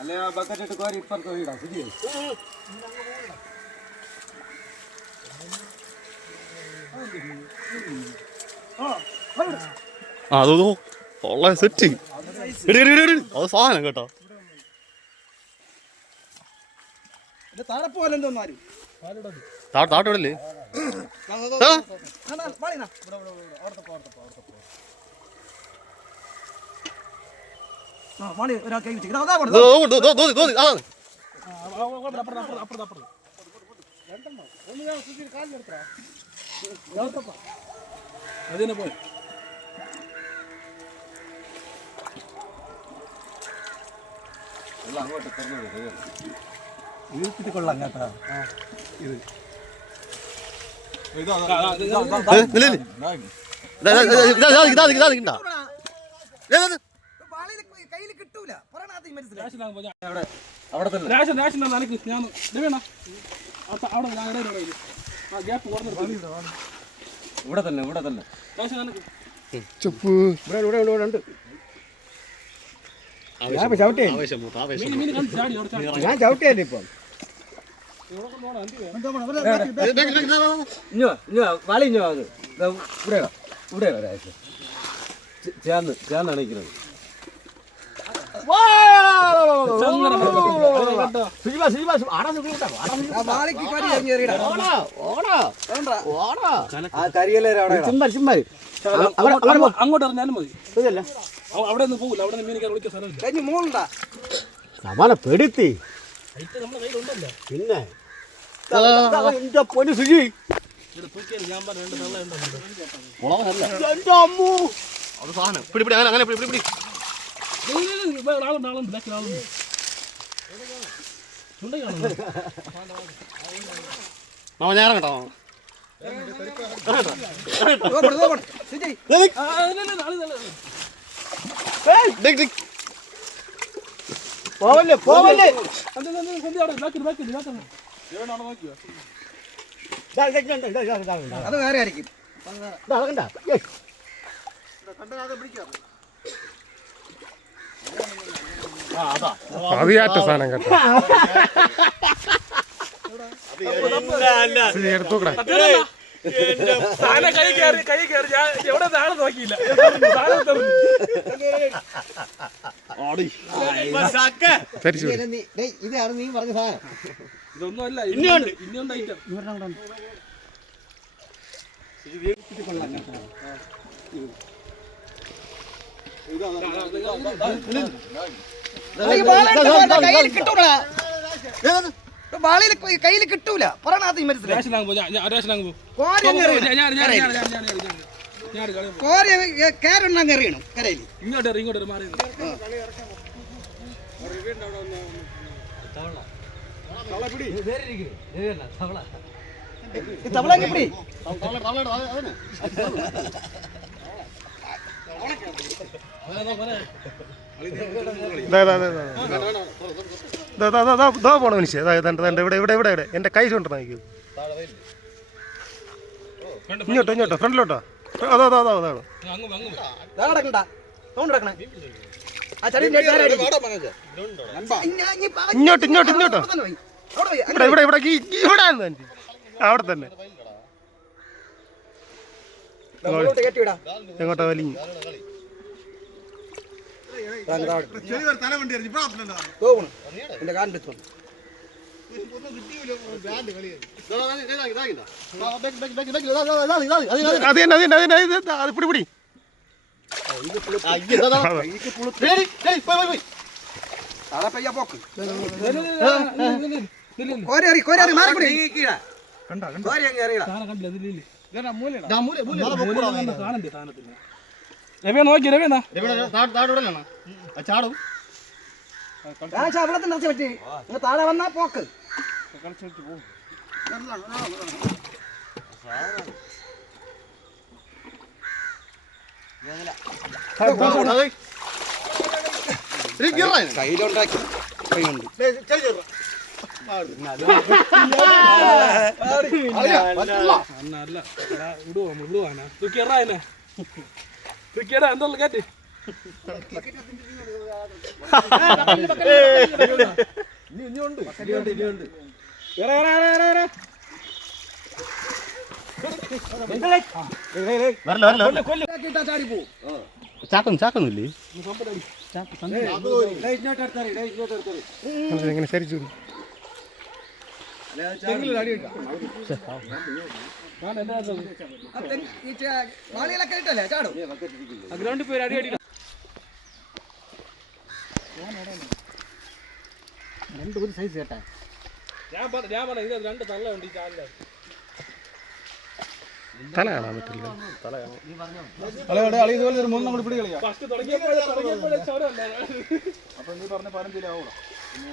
അല്ലെ ബക്കറ്റ് ഇട്ട് കോരി ഇപ്പുറത്ത് വീടാ ശരി. അതോ ഉള്ള സെറ്റ് അത് സാധനം കേട്ടോ. താട്ടോടല്ലേ അതിനെ പോയി അങ്ങോട്ട് കൊള്ളാം കേട്ടാ. ഇത് ഇവിടെ തന്നെ ഇവിടെ തന്നെ ഞാൻ ചവിട്ടിയല്ലേ ഇപ്പം. ചേർന്നാണ് നിൽക്കുന്നത്. അങ്ങോട്ട് ഇറങ്ങാനും മതി. അവിടെ ഒന്നും പോകില്ല. അവിടെ മീനിക്കാൻ വിളിക്കാൻ സ്ഥലമില്ല. സമാനപ്പെടുത്തി പിന്നെ പൊന്നു സുജി അത് സാധനം പിടി പിടി അങ്ങനെ പിടി പിടി മാമ ഞാൻ കേട്ടോ. പോവല്ലേ പോവല്ലേ അത് വേറെ ആയിരിക്കും. അതിയാറ്റ സാധനം കേട്ടോ. എടുത്തോക്കടാ ഇതാണ് നീ പറഞ്ഞ സാധനം. ഇതൊന്നുമല്ല. ഇനിയുണ്ട് ഐറ്റം. കയ്യിൽ കിട്ടൂല. പറയണത് എറിയണം കരയിൽ. ഇങ്ങോട്ട് മാറി പോണ മനുഷ്യ ഇവിടെ ഇവിടെ ഇവിടെ ഇവിടെ എന്റെ കൈ കൊണ്ടാ ഇങ്ങോട്ടോ ഇങ്ങോട്ടോ ഫ്രണ്ടിലോട്ടോ. അതാ അതാ അതാ അതാണ് ഇങ്ങോട്ട് ഇങ്ങോട്ട് ഇങ്ങോട്ടോ. ഇവിടെ ഇവിടെ ഇവിടെ ഇവിടെ അവിടെ തന്നെ എങ്ങോട്ടാ വലിഞ്ഞു എന്റെ കാലിന്റെ അത് തന്നെ അത് തന്നെ അത് പിടി പിടി. നോക്കി ചാടും വെള്ളത്തിൽ നിറച്ച് പറ്റി താഴെ വന്നാ പോക്ക്. കയ്യിലുണ്ടാക്കി കൈകൊണ്ട് വിടുവാനാ ക്രിക്കറ്റ് എന്താ കേട്ട് ഇനിയുണ്ട് ഇനിയുണ്ട് ചാക്കൊന്നുമില്ലേ എങ്ങനെ ശരിച്ചു മാളികളൊക്കെ ഇട്ടല്ലേ ചാടും ഗ്രൗണ്ടിൽ പോയി അടി അടി ഒരു സൈസ് കേട്ടാ ഞാൻ പറഞ്ഞു ഇത് രണ്ട് തള്ളുണ്ട് ഈ ചാലില തല കാണാൻ പറ്റില്ല അളി ഇതുപോലെ ഒരു മൂന്നും കൂടി പിടി കളിയാ ഫസ്റ്റ് തുടങ്ങിയപ്പോഴേ ചോരല്ലേ അപ്പൊ നീ പറഞ്ഞ 15 കിലോ ആവൂടാ പിന്നെ